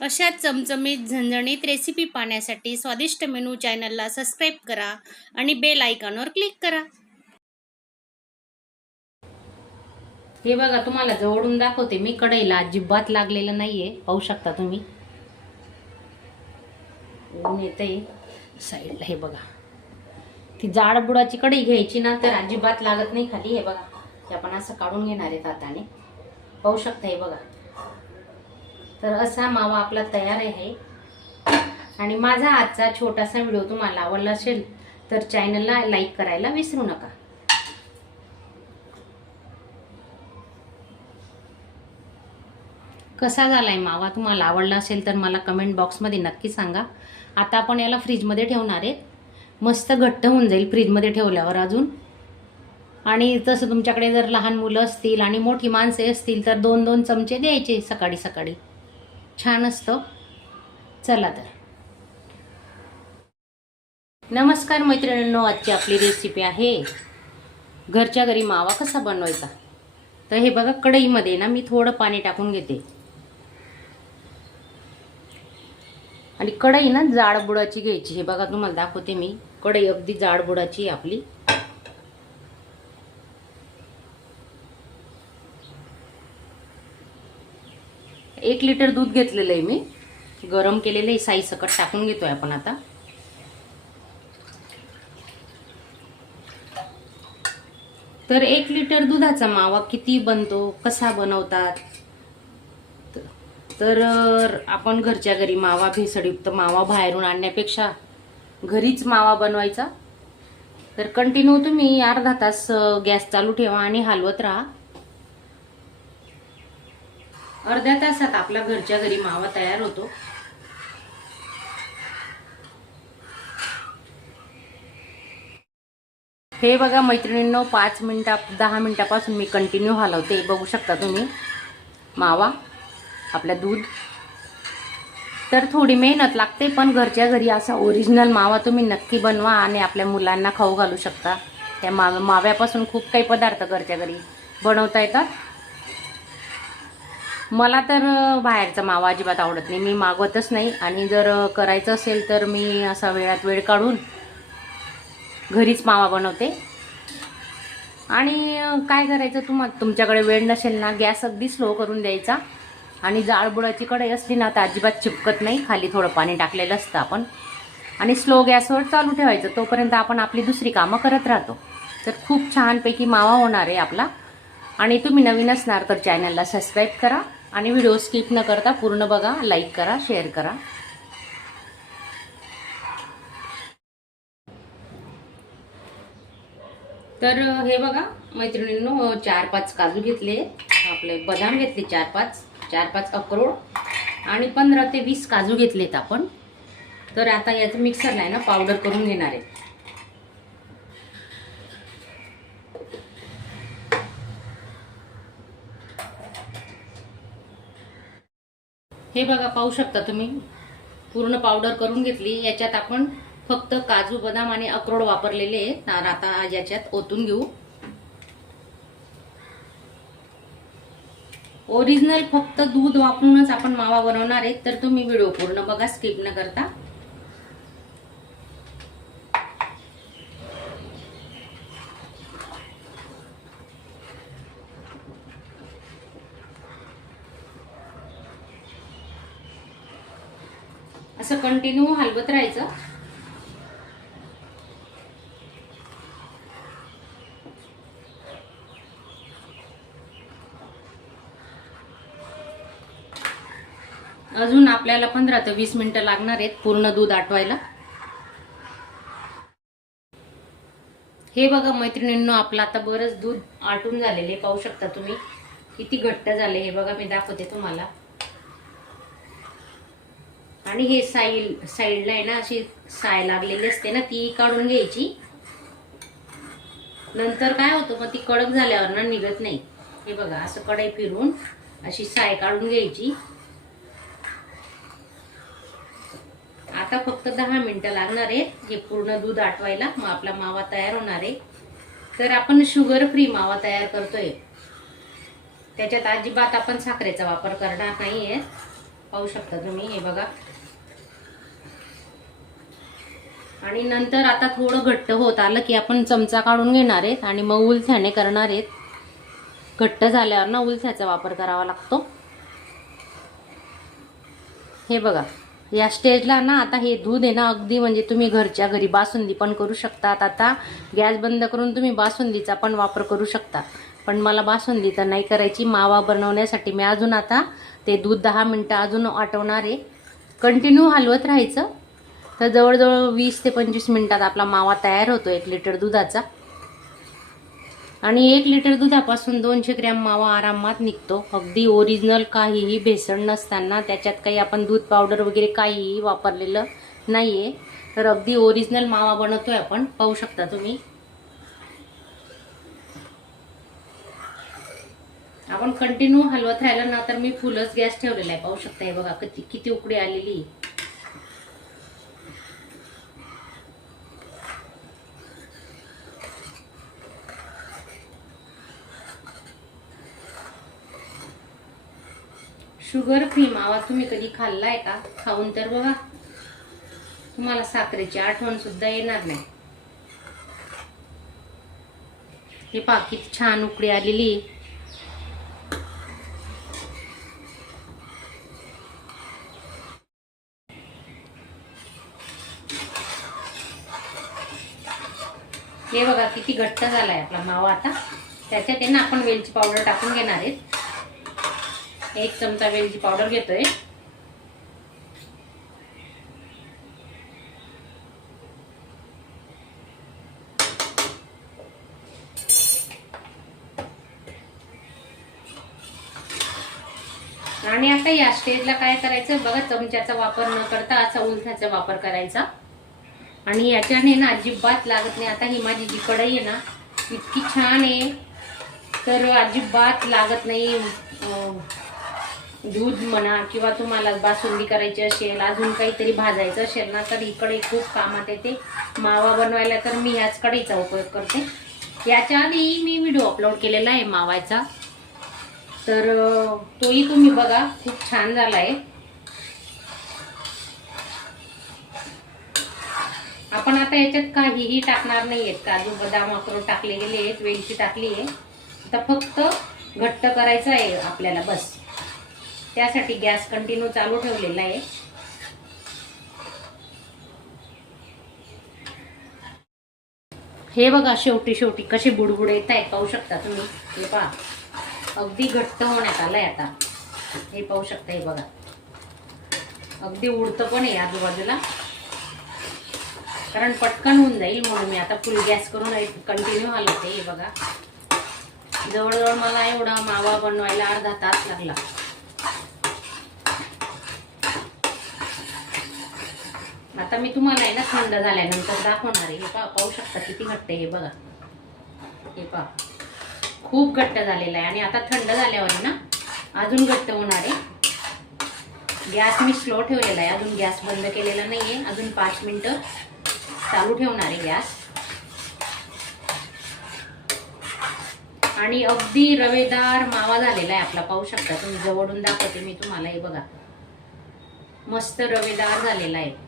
अशा चमचमीत झणझणीत रेसिपी पाहण्यासाठी स्वादिष्ट मेनू चॅनलला सबस्क्राईब करा आणि बेल आयकॉनवर क्लिक करा। हे बघा, तुम्हाला जवळून दाखवते मी। कढईला अजिबात लागलेलं नाहीये, पाहू शकता तुम्ही। ऊन येते साईडला। हे बघा, ती जाड बुडाची कढई घ्यायची ना तर अजिबात लागत नाही खाली। हे बघा, हे आपण असं काढून घेणार आहे हाताने, पाहू शकता। हे बघा, तर असा मावा आपला तयार आहे। आणि माझा आजचा छोटासा व्हिडिओ तुम्हाला आवडला असेल तर चॅनलला लाईक करायला विसरू नका। कसा झालाय मावा, तुम्हाला आवडला असेल तर मला कमेंट बॉक्समध्ये नक्की सांगा। आता आपण याला फ्रीजमध्ये ठेवणार आहे, मस्त घट्ट होऊन जाईल फ्रीजमध्ये ठेवल्यावर अजून। आणि तसं तुमच्याकडे जर लहान मुलं असतील आणि मोठी माणसे असतील तर 2-2 चमचे द्यायचे सकाळी सकाळी, छान असतं। चला तर, नमस्कार मैत्रिणींनो, आजची आपली रेसिपी आहे घरच्या घरी मावा कसा बनवायचा। तर हे बघा, कढईमध्ये ना मी थोडं पाणी टाकून घेते। आणि कढई ना जाड बुडाची घ्यायची। हे बघा, तुम्हाला दाखवते मी, कढई अगदी जाड बुडाची आपली। एक लिटर दूध घेतलेलं आहे मी, गरम केलेलं आहे, साई सकट टाकून घेतोय आपण आता। तर 1 लिटर दुधाचा मावा किती बनतो, कसा बनवतात, तर आपण घरच्या घरी मावा, भेसळयुक्त मावा बाहेरून आणण्यापेक्षा घरीच मावा बनवायचा। तर कंटिन्यू तुम्ही अर्धा तास गॅस चालू ठेवा आणि हलवत राहा। अर्ध्या तासात आपला घरच्या घरी मावा तयार होतो। हे बघा मैत्रिणींनो, 10 मिनिटापासून मी कंटिन्यू हलवते, बघू शकता तुम्ही मावा, आपला दूध। तर थोडी मेहनत लागते, पण घरच्या घरी असा ओरिजिनल मावा तुम्ही नक्की बनवा आणि आपल्या मुलांना खाऊ घालू शकता। त्या माव्यापासून खूप काही पदार्थ घरच्या घरी बनवता येतात। मला तर बाहेरचा मावा अजिबात आवडत नाही, मी मागवतच नाही। आणि जर करायचं असेल तर मी असा वेळात वेळ काढून घरीच मावा बनवते। आणि काय करायचं, तुमच्याकडे वेळ नसेल ना, गॅस अगदी स्लो करून द्यायचा। आणि जाळबुडाची कढई असली ना तर अजिबात चिपकत नाही, खाली थोडं पाणी टाकलेलं असतं आपण। आणि स्लो गॅसवर चालू ठेवायचं, तोपर्यंत आपण आपली दुसरी कामं करत राहतो। तर खूप छानपैकी मावा होणार आहे आपला। आणि तुम्ही नवीन असणार तर चॅनलला सबस्क्राईब करा आणि व्हिडिओ स्किप न करता पूर्ण बघा, लाईक करा, शेअर करा। तर हे बघा मैत्रिणींनो, 4-5 काजू घेतले, आपले बदाम घेतले 4-5 अक्रोड आणि 15 ते 20 काजू घेतलेत आपण। तर आता याचं मिक्सरला आहे ना पावडर करून घेणार आहे। हे बघा, पाहू शकता तुम्ही, पूर्ण पावडर करून घेतली। याच्यात आपण फक्त काजू, बदाम आणि अक्रोड वापरलेले आहेत। तर आता याच्यात ओतून घेऊ। ओरिजिनल फक्त दूध वापरूनच आपण मावा बनवणार आहे, तर तुम्ही व्हिडिओ पूर्ण बघा, स्किप न करता। असं कंटिन्यू हलवत राहायचं। अजून आपल्याला 15 ते 20 मिनिटं लागणार आहेत पूर्ण दूध आटवायला। हे बघा मैत्रिणींनो, आपलं आता बरंच दूध आटून झालेले, पाहू शकता तुम्ही किती घट्ट झाले। हे बघा, मी दाखवते तुम्हाला। आणि हे साईडला आहे ना अशी साय लागलेली असते ना, ती काढून घ्यायची। नंतर काय होतं मग, ती कडक झाल्यावर ना निघत नाही। हे बघा, असं कढई फिरून अशी साय काढून घ्यायची। आता फक्त 10 मिनिटं लागणार आहे हे पूर्ण दूध आटवायला, मग आपला मावा तयार होणार आहे। तर आपण शुगर फ्री मावा तयार करतोय, त्याच्यात अजिबात आपण साखरेचा वापर करणार नाहीये। पाहू शकता तुम्ही, हे बघा. आणि नंतर आता थोडं घट्ट होत आलं की आपण चमचा काढून घेणार आहेत आणि मग उलथ्याने करणार आहेत. घट्ट झाल्यावर ना उलथ्याचा वापर करावा लागतो. हे बघा, या स्टेजला ना आता हे दूध आहे ना अगदी म्हणजे तुम्ही घरच्या घरी बासुंदी पण करू शकतात. आता गॅस बंद करून तुम्ही बासुंदीचा पण वापर करू शकता. पण मला बासुंदी तर नाही करायची. मावा बनवण्यासाठी मी अजून आता ते दूध 10 मिनटं अजून आटवणार आहे. कंटिन्यू हलवत राहायचं. तर जवळजवळ 20 ते 25 मिनिटात आपला मावा तयार होतो 1 लिटर दुधाचा. आणि 1 लिटर दुधापासून 200 ग्रॅम मावा आरामात निघतो. अगदी ओरिजिनल, काहीही भेसळ नसताना, त्याच्यात काही आपण दूध पावडर वगैरे काहीही वापरलेलं नाहीये. तर अगदी ओरिजिनल मावा बनवतोय आपण, पाहू शकता तुम्ही. आपण कंटिन्यू हलवत राहिलं ना तर मी फुलच गॅस ठेवलेला आहे, पाहू शकता. हे बघा किती उकळी आलेली. शुगर फ्री मावा तुम्ही कधी खाल्लाय का? खाऊन तर बघा, तुम्हाला साखरेची आठवण सुद्धा येणार नाही. हे पहा किती छान उकळी आलेली. हे बघा किती घट्ट झालाय आपला मावा. आता त्याच्यात आहे ना आपण वेलची पावडर टाकून घेणार आहेत. 1 चमचा वेलची पावडर घेतोय. आणि आता या स्टेजला काय करायचं बघा, चमच्याचा वापर न करता असा उलथ्याचा वापर करायचा. आणि याच्याने ना अजिबात लागत नाही. आता ही माझी जी कढई आहे ना इतकी छान आहे, तर अजिबात लागत नाही. दूध म्हणा किंवा तुम्हाला बासुंदी करायची असेल, अजून काहीतरी भाजायचं असेल ना, तर ही कढई खूप कामात येते. मावा बनवायला तर मी ह्याच कढईचा उपयोग करते. याच्या आधी मी व्हिडिओ अपलोड केलेला आहे मावाचा, तर तोही तुम्ही बघा, खूप छान झाला आहे. आपण आता याच्यात काहीही टाकणार नाहीयेत. काजू बदाम अक्रोड टाकले गेले आहेत, वेलची टाकली आहे. आता फक्त घट्ट करायचं आहे आपल्याला, बस. त्यासाठी गॅस कंटिन्यू चालू ठेवलेला आहे. हे बघा शेवटी कसे बुडबुड येत आहेत, पाहू शकता तुम्ही. हे पहा अगदी घट्ट होण्यात आलंय आता. हे पाहू शकता. हे बघा अगदी उडतं पण आहे आजूबाजूला, कारण पटकन होऊन जाईल म्हणून मी आता फुल गॅस करून कंटिन्यू हलवते. हे बघा जवळजवळ मला एवढा मावा बनवायला अर्धा तास लागला. आता मी तुम्हाला आहे ना थंड झाल्यानंतर दाखवणार आहे. हे पहा, पाहू शकता किती घट्ट आहे. हे बघा, हे पहा खूप घट्ट झालेला आहे. आणि आता थंड झाल्यावर ना अजून घट्ट होणार आहे. गॅस मी स्लो ठेवलेला आहे, अजून गॅस बंद केलेला नाहीये. अजून 5 मिनिटं चालू ठेवणार आहे गॅस. आणि अगदी रवेदार मावा झालेला आहे आपला, पाहू शकता तुम्ही. जवळून दाखवते मी तुम्हाला. हे बघा मस्त रवेदार झालेला आहे.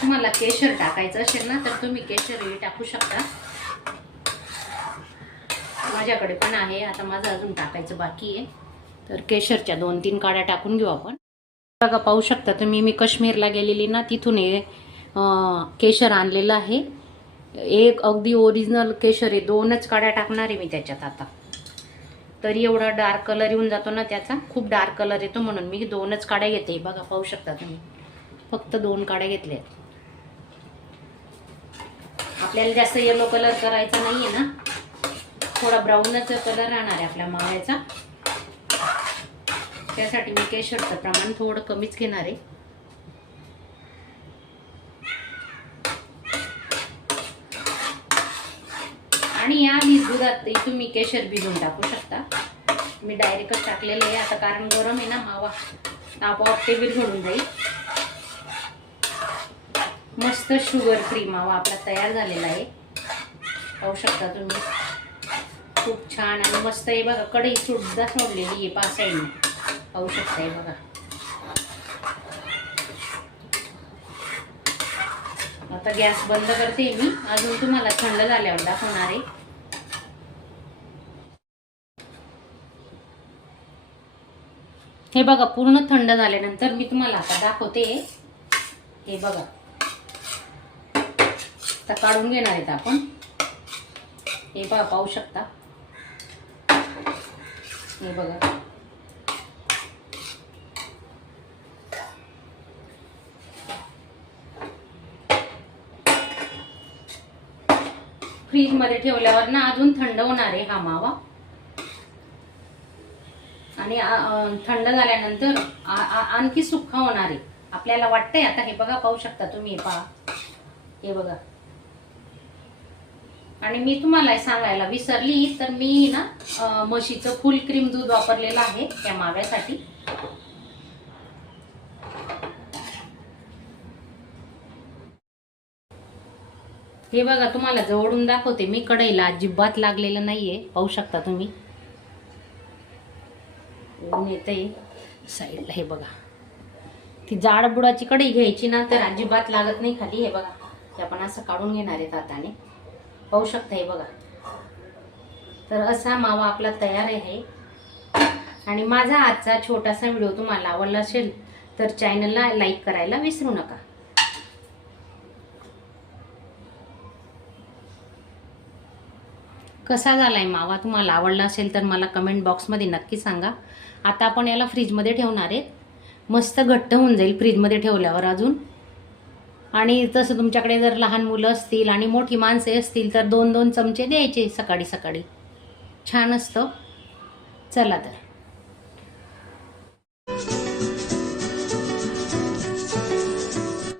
तुम्हाला केशर टाकायचं असेल ना तर तुम्ही केशरही टाकू शकता. माझ्याकडे पण आहे. आता माझं अजून टाकायचं बाकी आहे, तर केशरच्या 2-3 काड्या टाकून घेऊ आपण. बघा पाहू शकता तुम्ही, मी काश्मीरला गेलेली ना, तिथून हे केशर आणलेलं आहे. एक अगदी ओरिजिनल केशर आहे. 2च काड्या टाकणार आहे मी त्याच्यात आता. तरी एवढा डार्क कलर येऊन जातो ना त्याचा, खूप डार्क कलर येतो, म्हणून मी 2च काड्या घेते. बघा पाहू शकता तुम्ही, फक्त 2 काड्या घेतल्या. आपल्याला जास्त येलो कलर करायचा नाहीये ना, थोडा ब्राऊनच कलर राहणार आहे आपल्या माव्याचा. त्यासाठी मी केशरचं प्रमाण थोडं कमीच घेणार आहे. आणि या दुधात तुम्ही केशर भिजवून टाकू शकता. मी डायरेक्टच टाकलेलं आहे आता, कारण गरम आहे ना मावा, आपोआप ते विरघळून जाईल. मस्त शुगर फ्री मावा आपला तयार झालेला आहे, पाहू शकता तुम्ही. खूप छान आणि मस्त आहे बघा. कढई सुद्धा सोडलेली आहे पासाईने, पाहू शकता हे बघा. आता गॅस बंद करते मी, अजून तुम्हाला थंड झाल्यावर दाखवणार आहे. हे बघा पूर्ण थंड झाल्यानंतर मी तुम्हाला आता दाखवते. हे बघा आता काढून घेणार आहेत आपण. हे बघा पाहू शकता. हे बघा फ्रीज मध्ये ठेवल्यावर ना अजून थंड होणार आहे हा मावा. आणि थंड झाल्यानंतर आणखी सुक्का होणार आहे आपल्याला वाटतंय आता. हे बघा पाहू शकता तुम्ही. हे पहा, हे बघा. आणि मी तुम्हाला सांगायला विसरली, तर मी ना म्हशीचं फुल क्रीम दूध वापरलेलं आहे त्या माव्यासाठी. हे बघा तुम्हाला जवळून दाखवते मी. कढईला अजिबात लागलेलं नाहीये, पाहू शकता तुम्ही. ऊन येते साईडला. हे बघा ती जाड बुडाची कढई घ्यायची ना तर अजिबात लागत नाही खाली. हे बघा ते आपण असं काढून घेणार आहेत हाताने, पाहू शकता. हे बघा तर असा मावा आपला तयार आहे. आणि माझा आजचा छोटासा व्हिडिओ तुम्हाला आवडला असेल तर चॅनलला लाईक करायला विसरू नका. कसा झालाय मावा, तुम्हाला आवडला असेल तर मला कमेंट बॉक्समध्ये नक्की सांगा. आता आपण याला फ्रीजमध्ये ठेवणार आहे. मस्त घट्ट होऊन जाईल फ्रीजमध्ये ठेवल्यावर अजून. आणि तसं तुमच्याकडे जर लहान मुलं असतील आणि मोठी माणसे असतील तर 2-2 चमचे द्यायचे सकाळी सकाळी, छान असतं. चला तर.